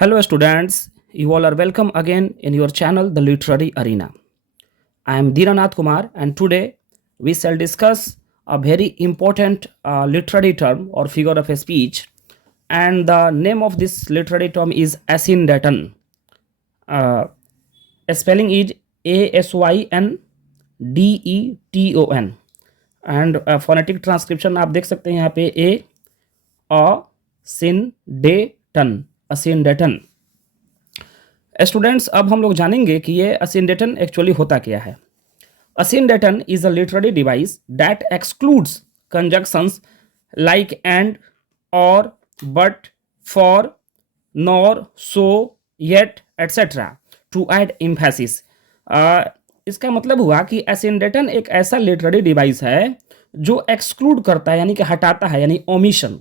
Hello, students. You all are welcome again in your channel, The Literary Arena. I am Diranath Kumar, and today we shall discuss a very important literary term or figure of a speech. And the name of this literary term is asyndeton. Uh, Spelling is Asyndeton. And phonetic transcription आप देख सकते हैं यहाँ पे अ सिन day ton असिनडेटन। Students, अब हम लोग जानेंगे कि ये असिनडेटन एक्चुअली होता क्या है। Asyndeton is a literary device that excludes conjunctions like and or but for nor so yet etcetera to add emphasis. इसका मतलब हुआ कि असिनडेटन एक ऐसा लिटरेरी डिवाइस है जो एक्सक्लूड करता है यानी कि हटाता है, यानी ओमिशन।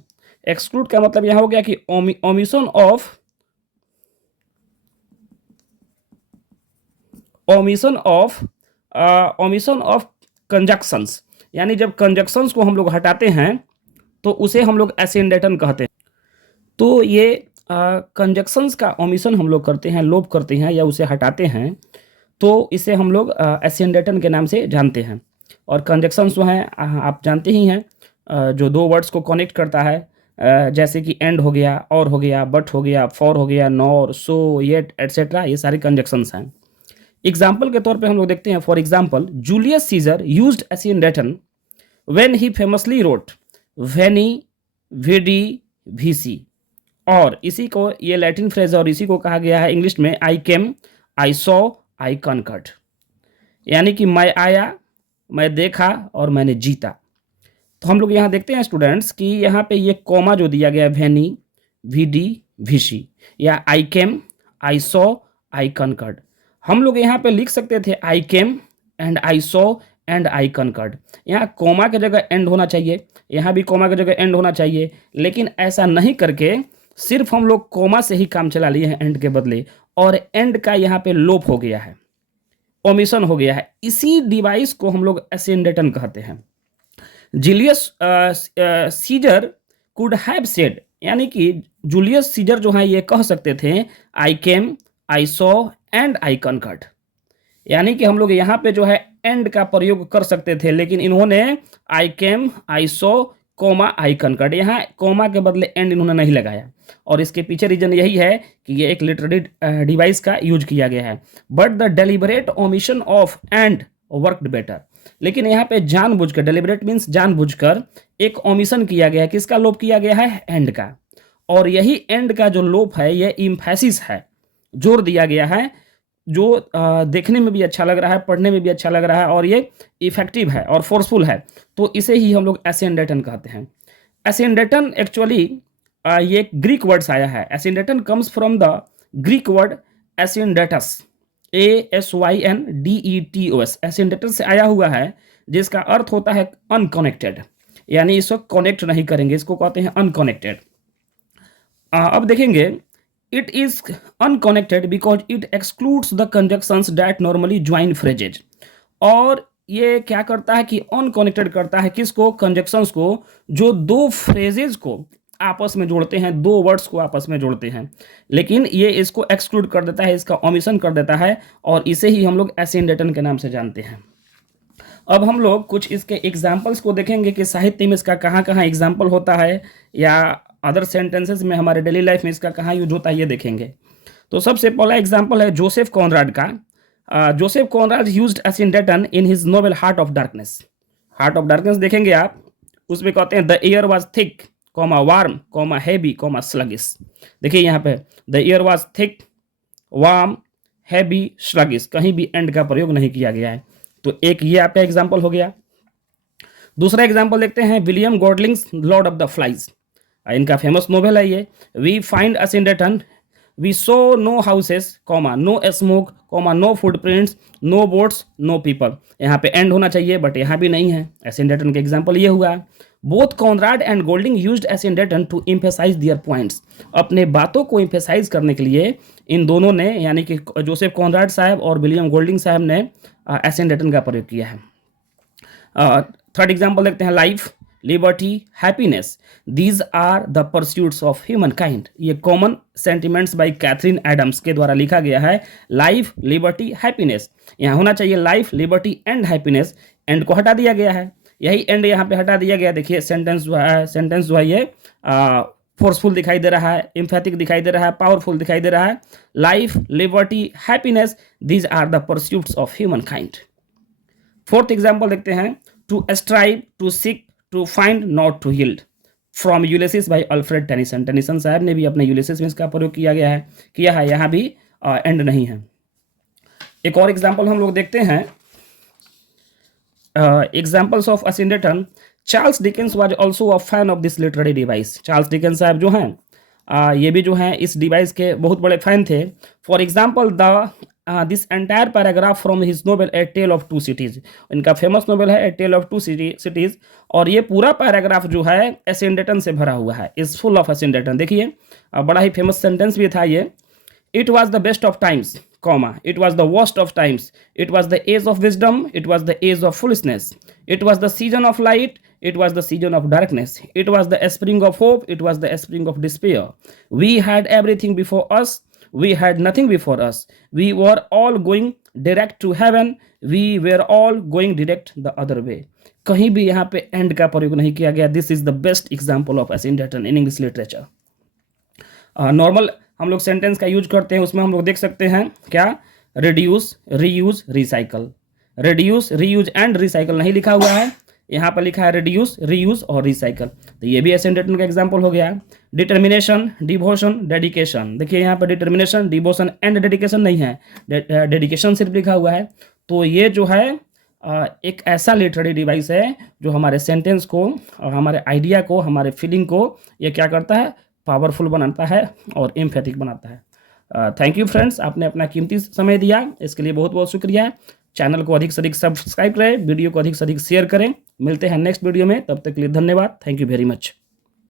एक्सक्लूड का मतलब यह हो गया कि ओमिशन ऑफ कंजक्शंस, यानी जब कंजक्शंस को हम लोग हटाते हैं तो उसे हम लोग असिनडेटन कहते हैं। तो ये कंजक्शंस का ओमिशन हम लोग करते हैं, लोप करते हैं या उसे हटाते हैं, तो इसे हम लोग असिनडेटन के नाम से जानते हैं। और कंजक्शंस जो हैं आप जानते ही हैं, जो दो वर्ड्स को कनेक्ट करता है, जैसे कि एंड हो गया, और हो गया, बट हो गया, फॉर हो गया, नॉर, सो, येट एटसेट्रा, ये सारे कंजक्शंस हैं। एग्जाम्पल के तौर पे हम लोग देखते हैं, for example Julius Caesar used asyndeton when he famously wrote veni vidi vici. और इसी को, ये लैटिन फ्रेज और इसी को कहा गया है इंग्लिश में आई came, I saw, I conquered, यानी कि मैं आया, मैं देखा और मैंने जीता। तो हम लोग यहाँ देखते हैं स्टूडेंट्स कि यहाँ पे ये कॉमा जो दिया गया है, वेनी वीडी वीसी, या आई came, I saw, I conquered, हम लोग यहाँ पे लिख सकते थे I came and I saw and I conquered. यहाँ कोमा की जगह एंड होना चाहिए, यहाँ भी कोमा की जगह एंड होना चाहिए, लेकिन ऐसा नहीं करके सिर्फ हम लोग कोमा से ही काम चला लिए हैं एंड के बदले, और एंड का यहाँ पे लोप हो गया है, ओमिशन हो गया है। इसी डिवाइस को हम लोग असिनडेटन कहते हैं। Julius Caesar could have said, यानी कि जूलियस सीजर जो है ये कह सकते थे I came, I saw and I conquered, यानी कि हम लोग यहाँ पे जो है एंड का प्रयोग कर सकते थे, लेकिन इन्होंने I came, I saw, comma, I conquered, यहाँ कोमा के बदले एंड इन्होंने नहीं लगाया। और इसके पीछे रीजन यही है कि ये एक लिटरेरी डिवाइस का यूज किया गया है। But the deliberate omission of and worked better, लेकिन यहाँ पे जानबूझकर, डेलिबरेट मीन्स जानबूझकर, एक ओमिशन किया गया है। किसका लोप किया गया है? एंड का। और यही एंड का जो लोप है ये इम्फेसिस है, जोर दिया गया है, जो देखने में भी अच्छा लग रहा है, पढ़ने में भी अच्छा लग रहा है, और ये इफेक्टिव है और फोर्सफुल है। तो इसे ही हम लोग असिनडेटन कहते हैं। असिनडेटन एक्चुअली ये ग्रीक वर्ड से आया है। Asyndeton comes from the Greek word asyndetos, ASYNDETOS, asyndetos से आया हुआ है, जिसका अर्थ होता है अनकनेक्टेड, यानी इसको कनेक्ट नहीं करेंगे, इसको कहते हैं अनकनेक्टेड। अब देखेंगे, it is unconnected because it excludes the conjunctions that normally join phrases. और ये क्या करता है कि अनकनेक्टेड करता है किसको? कंजक्शंस को, जो दो फ्रेजेज को आपस में जोड़ते हैं, दो वर्ड्स को आपस में जोड़ते हैं, लेकिन ये इसको एक्सक्लूड कर देता है, इसका ओमिशन कर देता है, और इसे ही हम लोग असिनडेटन के नाम से जानते हैं। अब हम लोग कुछ इसके एग्जाम्पल्स को देखेंगे कि साहित्य में इसका कहाँ कहाँ एग्जाम्पल होता है, या अदर सेंटेंसेस में, हमारे डेली लाइफ में इसका कहाँ यूज होता है, ये देखेंगे। तो सबसे पहला एग्जाम्पल है जोसेफ कॉनराड का। Joseph Conrad used asyndeton in his novel Heart of Darkness. Heart of Darkness देखेंगे आप, उसमें कहते हैं the air was thick, warm, heavy, sluggish. देखिए यहाँ पे the air was thick, warm, heavy, sluggish, कहीं भी एंड का प्रयोग नहीं किया गया है। तो एक ये आपका एग्जाम्पल हो गया। दूसरा एग्जाम्पल देखते हैं William Golding's Lord of the Flies. इनका फेमस नोवेल है ये। We find asyndeton, we saw no houses, no smoke, no footprints, no boats, no people. यहाँ पे एंड होना चाहिए बट यहाँ भी नहीं है। असिनडेटन का एग्जाम्पल ये हुआ। Both Conrad and Golding used asyndeton to emphasise their points. अपने बातों को एम्फेसाइज करने के लिए इन दोनों ने, यानी कि जोसेफ कॉनराड साहब और विलियम गोल्डिंग साहब ने असिनडेटन का प्रयोग किया है। थर्ड एग्जाम्पल देखते हैं life. Liberty, happiness, these are the pursuits of humankind. ये common sentiments by Catherine Adams के द्वारा लिखा गया है। लाइफ, लिबर्टी, हैप्पीनेस, यहाँ होना चाहिए life, liberty and happiness, and को हटा दिया गया है, यही एंड यहाँ पे हटा दिया गया। देखिए सेंटेंस जो है ये फोर्सफुल दिखाई दे रहा है, इम्फेटिक दिखाई दे रहा है, पावरफुल दिखाई दे रहा है। Life, liberty, happiness, these are the pursuits of humankind. Fourth example देखते हैं, to strive, to seek, to find, not to yield, from Ulysses by Alfred Tennyson. Tennyson साहब ने भी अपने यूलिसिस में इसका प्रयोग किया है, यहाँ भी एंड नहीं है। एक और एग्जाम्पल हम लोग देखते हैं, examples of asyndeton. Charles Dickens was also a fan of this literary device. Charles Dickens साहब जो हैं ये भी जो हैं इस डिवाइस के बहुत बड़े फैन थे। For example this entire paragraph from his novel a tale of two cities, इनका फेमस नोवेल है a tale of two cities, और ये पूरा पैराग्राफ जो है एसिंडेटन से भरा हुआ है, इज फुल ऑफ एसिंडेटन। देखिए बड़ा ही फेमस सेंटेंस भी था ये, it was the best of times, comma, it was the worst of times, it was the age of wisdom, it was the age of foolishness, it was the season of light, it was the season of darkness, it was the spring of hope, it was the spring of despair. We had everything before us, we had nothing before us, we were all going direct to heaven, we were all going direct the other way. कहीं भी यहाँ पे and का प्रयोग नहीं किया गया। This is the best example of asyndeton in English literature. Normal हम लोग सेंटेंस का यूज करते हैं, उसमें हम लोग देख सकते हैं क्या, reduce, reuse, recycle. Reduce, reuse and recycle नहीं लिखा हुआ है, यहाँ पर लिखा है रिड्यूस, रीयूज और रिसाइकल, तो ये भी एसिंडेटन का एग्जांपल हो गया। डिटर्मिनेशन, डिवोशन, डेडिकेशन, देखिए यहाँ पर डिटर्मिनेशन, डिवोशन एंड डेडिकेशन नहीं है, डेडिकेशन सिर्फ लिखा हुआ है। तो ये जो है एक ऐसा लिटरेरी डिवाइस है जो हमारे सेंटेंस को और हमारे आइडिया को, हमारे फीलिंग को ये क्या करता है, पावरफुल बनाता है और एम्फेटिक बनाता है। थैंक यू फ्रेंड्स, आपने अपना कीमती समय दिया, इसके लिए बहुत बहुत शुक्रिया। चैनल को अधिक से अधिक सब्सक्राइब करें, वीडियो को अधिक से अधिक शेयर करें। मिलते हैं नेक्स्ट वीडियो में, तब तक के लिए धन्यवाद। Thank you very much.